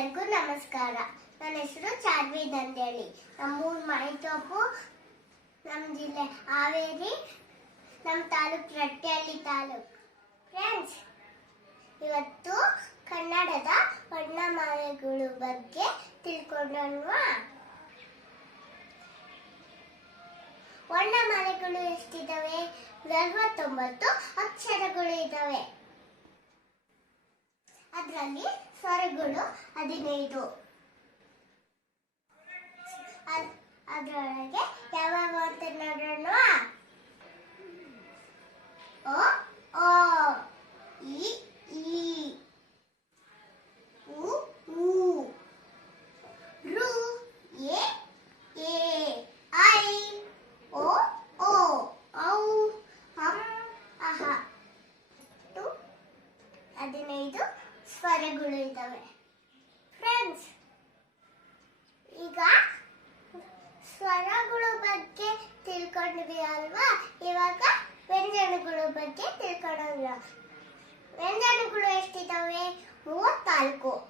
ಎಲ್ಲರಿಗೂ ನಮಸ್ಕಾರ. ನನ್ನ ಹೆಸರು ಚಾರ್ವಿದ್ ಅಂತೇಳಿ ನಮ್ಮೂರು ಮೈತೋಪು ನಮ್ಮ ಜಿಲ್ಲೆ ಹಾವೇರಿ ನಮ್ಮ ತಾಲೂಕು ರಟ್ಟೆಹಳ್ಳಿ ತಾಲೂಕು. ಫ್ರೆಂಡ್ಸ್ ಇವತ್ತು ಕನ್ನಡದ ವರ್ಣಮಾಲೆಗಳು ಬಗ್ಗೆ ತಿಳ್ಕೊಂಡಲ್ವಾ ವರ್ಣಮಾಲೆಗಳು ಎಷ್ಟಿದಾವೆ? ನಲ್ವತ್ತೊಂಬತ್ತು ಅಕ್ಷರಗಳು ಇದ್ದಾವೆ ಅದರಲ್ಲಿ ಸ್ವರಗಳು ಹದಿನೈದು. ಅದರೊಳಗೆ ಯಾವಾಗ ಅಂತ ನೋಡೋಣ ಓ ಓ, ಇ ಈ ಉ ಉ, ರು, ಎ ಎ, ಐ, ಓ ಓ, ಔ ಅಹ ಟು ಹದಿನೈದು ಸ್ವರಗಳು ಇದ್ದಾವೆ ಫ್ರೆಂಡ್ಸ್ ಈಗ ಸ್ವರಗಳ ಬಗ್ಗೆ ತಿಳ್ಕೊಂಡ್ವಿ ಅಲ್ವಾ? ಇವಾಗ ವ್ಯಂಜನಗಳ ಬಗ್ಗೆ ತಿಳ್ಕೊಳ್ಳೋಣ. ವ್ಯಂಜನಗಳು ಎಷ್ಟಿದ್ದಾವೆ? ಮೂವತ್ನಾಲ್ಕು.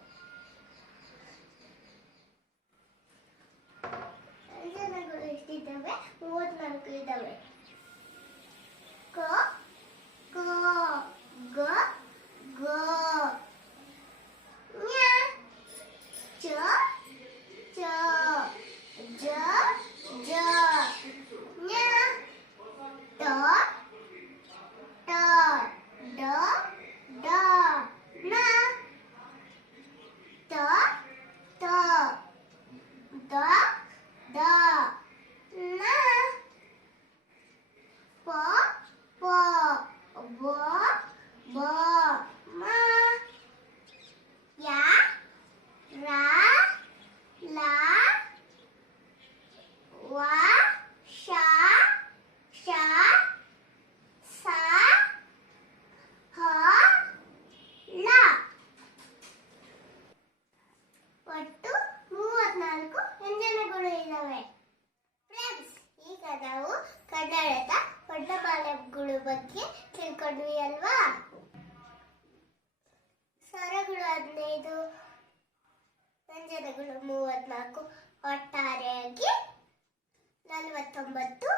ವರ್ಣಮಾಲೆಗಳ ಬಗ್ಗೆ ತಿಳ್ಕೊಂಡ್ವಿ ಅಲ್ವಾ? ಸ್ವರಗಳು ಹದಿನೈದು ವ್ಯಂಜನಗಳು ಮೂವತ್ನಾಲ್ಕು ಒಟ್ಟಾರೆಯಾಗಿ ನಲವತ್ತೊಂಬತ್ತು.